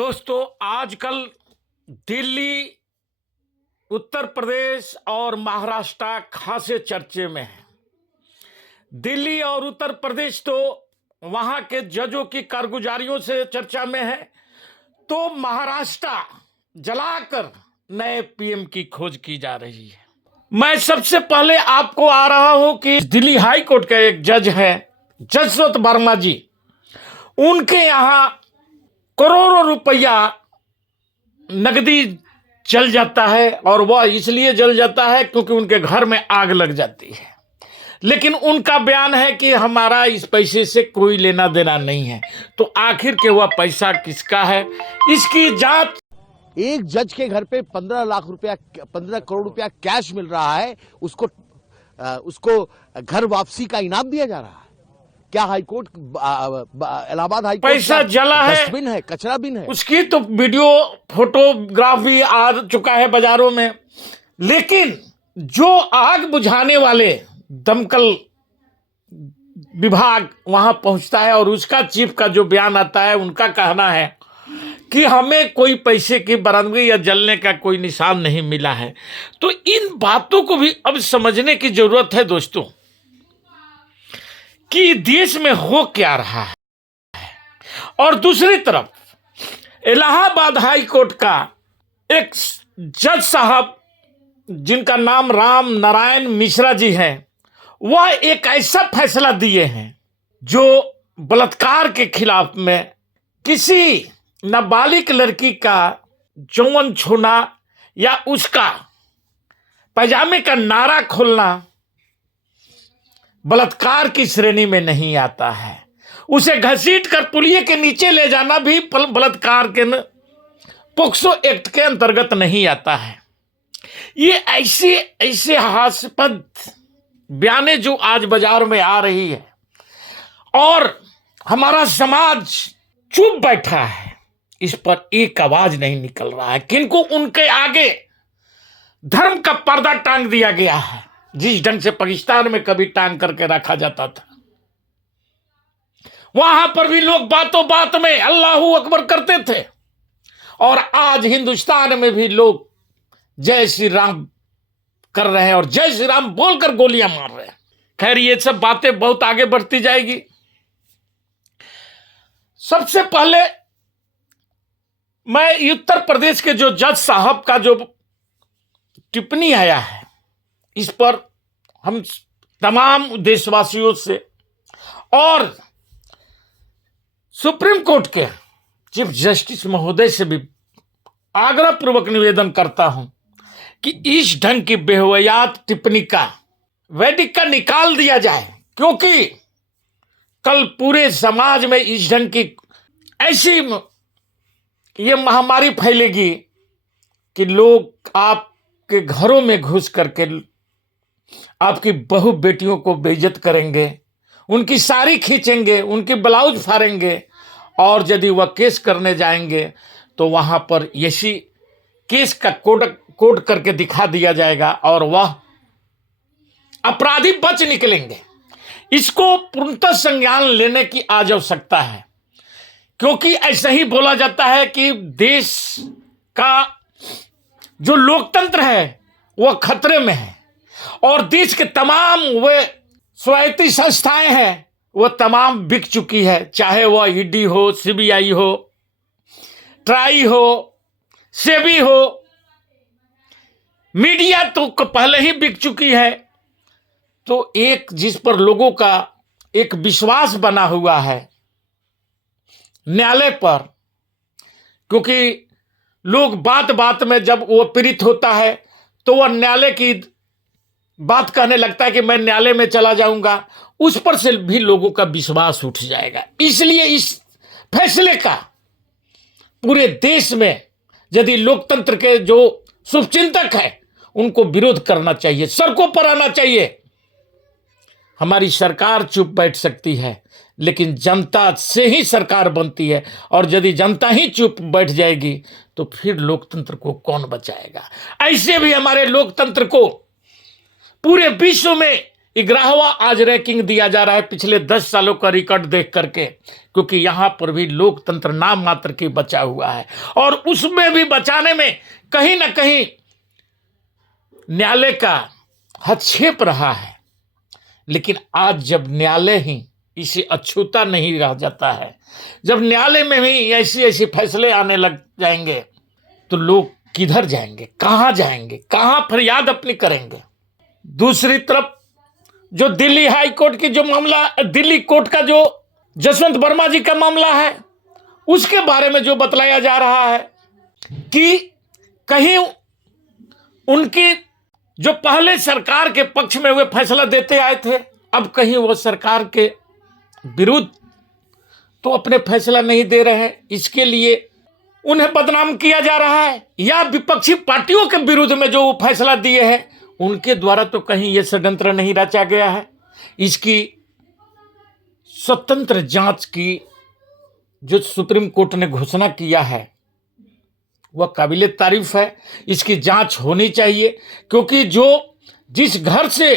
दोस्तों, आजकल दिल्ली, उत्तर प्रदेश और महाराष्ट्र खासे चर्चे में है। दिल्ली और उत्तर प्रदेश तो वहां के जजों की कारगुजारियों से चर्चा में है, तो महाराष्ट्र जलाकर नए पीएम की खोज की जा रही है। मैं सबसे पहले आपको आ रहा हूं कि दिल्ली हाई कोर्ट के एक जज है, जसवंत वर्मा जी, उनके यहां करोड़ों रुपया नकदी जल जाता है, और वह इसलिए जल जाता है क्योंकि उनके घर में आग लग जाती है। लेकिन उनका बयान है कि हमारा इस पैसे से कोई लेना देना नहीं है। तो आखिर के वह पैसा किसका है, इसकी जांच। एक जज के घर पे 15 लाख रुपया, 15 करोड़ रुपया कैश मिल रहा है, उसको घर वापसी का इनाम दिया जा रहा है। क्या हाईकोर्ट, इलाहाबाद हाईकोर्ट पैसा जला है, डस्टबिन है, कचरा बिन है? उसकी तो वीडियो फोटोग्राफ भी आ चुका है बाजारों में। लेकिन जो आग बुझाने वाले दमकल विभाग वहां पहुंचता है और उसका चीफ का जो बयान आता है, उनका कहना है कि हमें कोई पैसे की बरामदगी या जलने का कोई निशान नहीं मिला है। तो इन बातों को भी अब समझने की जरूरत है दोस्तों, कि देश में हो क्या रहा है। और दूसरी तरफ इलाहाबाद हाई कोर्ट का एक जज साहब, जिनका नाम राम नारायण मिश्रा जी है, वह एक ऐसा फैसला दिए हैं जो बलात्कार के खिलाफ में किसी नाबालिग लड़की का यौन छूना या उसका पैजामे का नारा खोलना बलात्कार की श्रेणी में नहीं आता है। उसे घसीट कर पुलिये के नीचे ले जाना भी बलात्कार के पोक्सो एक्ट के अंतर्गत नहीं आता है। ये ऐसे हास्यास्पद बयाने जो आज बाजार में आ रही है, और हमारा समाज चुप बैठा है, इस पर एक आवाज नहीं निकल रहा है। किनको उनके आगे धर्म का पर्दा टांग दिया गया है, जिस ढंग से पाकिस्तान में कभी टांग करके रखा जाता था, वहां पर भी लोग बातों बात में अल्लाहू अकबर करते थे, और आज हिंदुस्तान में भी लोग जय श्री राम कर रहे हैं और जय श्री राम बोलकर गोलियां मार रहे हैं। खैर, ये सब बातें बहुत आगे बढ़ती जाएगी। सबसे पहले मैं उत्तर प्रदेश के जो जज साहब का जो टिप्पणी आया है, इस पर हम तमाम देशवासियों से और सुप्रीम कोर्ट के चीफ जस्टिस महोदय से भी आग्रहपूर्वक निवेदन करता हूं कि इस ढंग की बेहयात टिप्पणी का वैदिक का निकाल दिया जाए, क्योंकि कल पूरे समाज में इस ढंग की ऐसी ये महामारी फैलेगी कि लोग आपके घरों में घुस करके आपकी बहू बेटियों को बेइज्जत करेंगे, उनकी साड़ी खींचेंगे, उनकी ब्लाउज फाड़ेंगे, और यदि वह केस करने जाएंगे तो वहां पर यही केस का कोड करके दिखा दिया जाएगा और वह अपराधी बच निकलेंगे। इसको पूर्णतः संज्ञान लेने की आज आवश्यकता है, क्योंकि ऐसा ही बोला जाता है कि देश का जो लोकतंत्र है वह खतरे में है, और देश के तमाम वे स्वायत्त संस्थाएं हैं वह तमाम बिक चुकी है, चाहे वह ईडी हो, सीबीआई हो, ट्राई हो, सेबी हो, मीडिया तो पहले ही बिक चुकी है। तो एक जिस पर लोगों का एक विश्वास बना हुआ है न्यायालय पर, क्योंकि लोग बात बात में जब वो पीड़ित होता है तो वह न्यायालय की बात कहने लगता है कि मैं न्यायालय में चला जाऊंगा, उस पर से भी लोगों का विश्वास उठ जाएगा। इसलिए इस फैसले का पूरे देश में यदि लोकतंत्र के जो शुभचिंतक है उनको विरोध करना चाहिए, सड़कों पर आना चाहिए। हमारी सरकार चुप बैठ सकती है, लेकिन जनता से ही सरकार बनती है, और यदि जनता ही चुप बैठ जाएगी तो फिर लोकतंत्र को कौन बचाएगा। ऐसे भी हमारे लोकतंत्र को पूरे विश्व में 11वां आज रैंकिंग दिया जा रहा है पिछले 10 सालों का रिकॉर्ड देख करके, क्योंकि यहां पर भी लोकतंत्र नाम मात्र की बचा हुआ है और उसमें भी बचाने में कहीं ना कहीं न्यायालय का हस्तक्षेप रहा है। लेकिन आज जब न्यायालय ही इसे अछूता नहीं रह जाता है, जब न्यायालय में भी ऐसे ऐसे फैसले आने लग जाएंगे, तो लोग किधर जाएंगे, कहां जाएंगे, कहां फरियाद अपनी करेंगे। दूसरी तरफ जो दिल्ली हाई कोर्ट की जो मामला, दिल्ली कोर्ट का जो जसवंत वर्मा जी का मामला है, उसके बारे में जो बतलाया जा रहा है कि कहीं उनकी जो पहले सरकार के पक्ष में वे फैसला देते आए थे, अब कहीं वो सरकार के विरुद्ध तो अपने फैसला नहीं दे रहे हैं, इसके लिए उन्हें बदनाम किया जा रहा है, या विपक्षी पार्टियों के विरुद्ध में जो वो फैसला दिए हैं उनके द्वारा तो कहीं ये षड्यंत्र नहीं रचा गया है। इसकी स्वतंत्र जांच की जो सुप्रीम कोर्ट ने घोषणा किया है वह काबिले तारीफ है। इसकी जांच होनी चाहिए, क्योंकि जो जिस घर से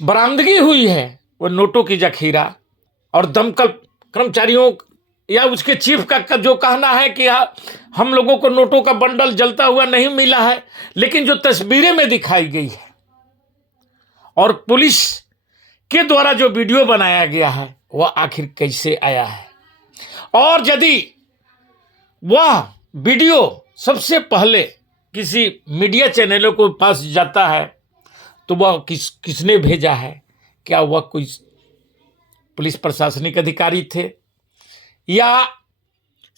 बरामदगी हुई है वह नोटों की जखीरा और दमकल कर्मचारियों या उसके चीफ का जो कहना है कि हम लोगों को नोटों का बंडल जलता हुआ नहीं मिला है, लेकिन जो तस्वीरें में दिखाई गई है और पुलिस के द्वारा जो वीडियो बनाया गया है वह आखिर कैसे आया है, और यदि वह वीडियो सबसे पहले किसी मीडिया चैनलों को पास जाता है तो वह किसने भेजा है, क्या वह कोई पुलिस प्रशासनिक अधिकारी थे या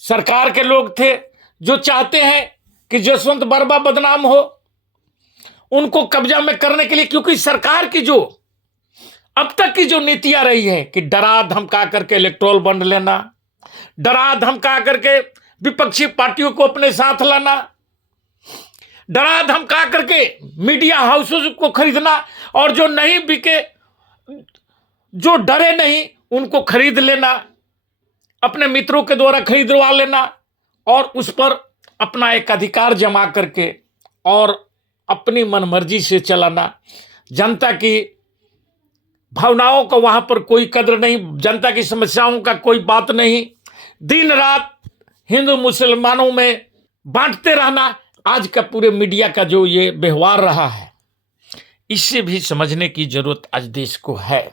सरकार के लोग थे जो चाहते हैं कि जसवंत वर्मा बदनाम हो, उनको कब्जा में करने के लिए। क्योंकि सरकार की जो अब तक की जो नीतियां रही है कि डरा धमका करके इलेक्टोरल बॉन्ड लेना, डरा धमका करके विपक्षी पार्टियों को अपने साथ लाना, डरा धमका करके मीडिया हाउसेस को खरीदना, और जो नहीं बिके, जो डरे नहीं, उनको खरीद लेना, अपने मित्रों के द्वारा खरीदवा लेना और उस पर अपना एक अधिकार जमा करके और अपनी मनमर्जी से चलाना। जनता की भावनाओं का वहां पर कोई कद्र नहीं, जनता की समस्याओं का कोई बात नहीं, दिन रात हिंदू मुसलमानों में बांटते रहना। आज का पूरे मीडिया का जो ये व्यवहार रहा है, इससे भी समझने की जरूरत आज देश को है,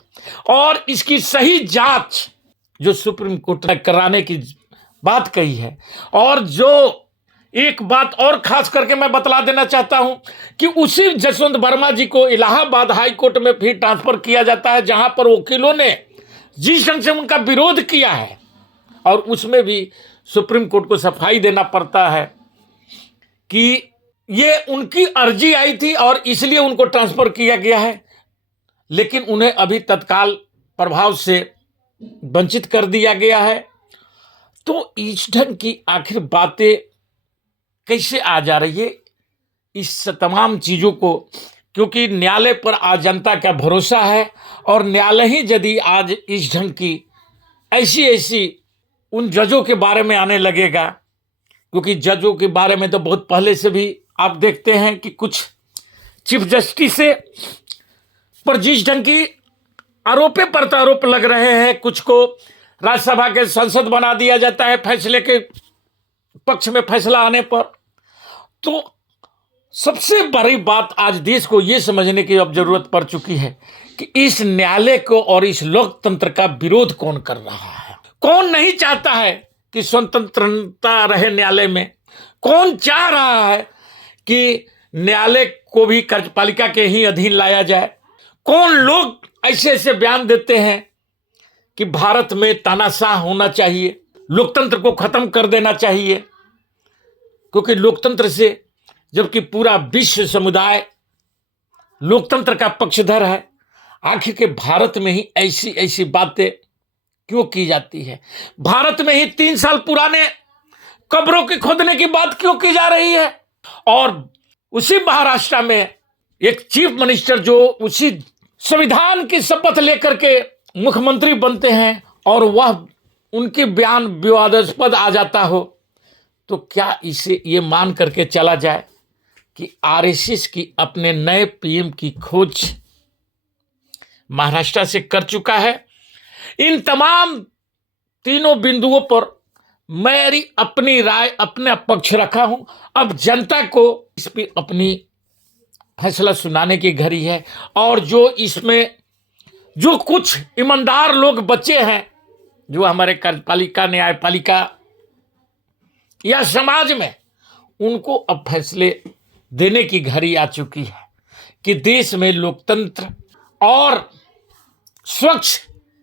और इसकी सही जांच जो सुप्रीम कोर्ट ने कराने की बात कही है। और जो एक बात और खास करके मैं बतला देना चाहता हूं कि उसी जसवंत वर्मा जी को इलाहाबाद हाई कोर्ट में फिर ट्रांसफर किया जाता है, जहां पर वकीलों ने जिस ढंग से उनका विरोध किया है, और उसमें भी सुप्रीम कोर्ट को सफाई देना पड़ता है कि ये उनकी अर्जी आई थी और इसलिए उनको ट्रांसफर किया गया है, लेकिन उन्हें अभी तत्काल प्रभाव से वंचित कर दिया गया है। तो इस ढंग की आखिर बातें कैसे आ जा रही है इस तमाम चीजों को, क्योंकि न्यायालय पर आज जनता का भरोसा है, और न्यायालय ही यदि आज इस ढंग की ऐसी उन जजों के बारे में आने लगेगा, क्योंकि जजों के बारे में तो बहुत पहले से भी आप देखते हैं कि कुछ चीफ जस्टिस से पर जिस ढंग की आरोपे प्रत्यारोप लग रहे हैं, कुछ को राज्यसभा के सांसद बना दिया जाता है फैसले के पक्ष में फैसला आने पर। तो सबसे बड़ी बात आज देश को यह समझने की अब जरूरत पड़ चुकी है कि इस न्यायालय को और इस लोकतंत्र का विरोध कौन कर रहा है। कौन नहीं चाहता है कि स्वतंत्रता रहे न्यायालय में, कौन चाह रहा है कि न्यायालय को भी कार्यपालिका के ही अधीन लाया जाए, कौन लोग ऐसे ऐसे बयान देते हैं कि भारत में तानाशाह होना चाहिए, लोकतंत्र को खत्म कर देना चाहिए, क्योंकि लोकतंत्र से जबकि पूरा विश्व समुदाय लोकतंत्र का पक्षधर है, आखिर के भारत में ही ऐसी ऐसी बातें क्यों की जाती है। भारत में ही 3 साल पुराने कब्रों के खोदने की बात क्यों की जा रही है, और उसी महाराष्ट्र में एक चीफ मिनिस्टर जो उसी संविधान की शपथ लेकर के मुख्यमंत्री बनते हैं और वह उनके बयान विवादास्पद आ जाता हो, तो क्या इसे ये मान करके चला जाए कि आरएसएस की अपने नए पीएम की खोज महाराष्ट्र से कर चुका है। इन तमाम तीनों बिंदुओं पर मेरी अपनी राय, अपना पक्ष रखा हूं। अब जनता को इस पर अपनी फैसला सुनाने की घड़ी है। और जो इसमें जो कुछ ईमानदार लोग बचे हैं, जो हमारे कार्यपालिका, न्यायपालिका या समाज में, उनको अब फैसले देने की घड़ी आ चुकी है कि देश में लोकतंत्र और स्वच्छ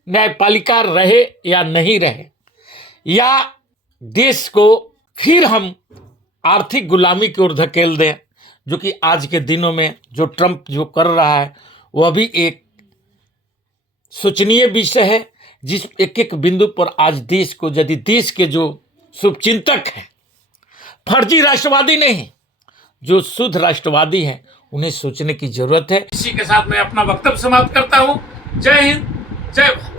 न्यायपालिका रहे या नहीं रहे, या देश को फिर हम आर्थिक गुलामी की ओर धकेल दें, जो कि आज के दिनों में जो ट्रंप जो कर रहा है वह भी एक सोचनीय विषय है। जिस एक एक बिंदु पर आज देश को, यदि देश के जो शुभचिंतक हैं, फर्जी राष्ट्रवादी नहीं, जो शुद्ध राष्ट्रवादी हैं, उन्हें सोचने की जरूरत है। इसी के साथ मैं अपना वक्तव्य समाप्त करता हूं। जय हिंद, जय भारत।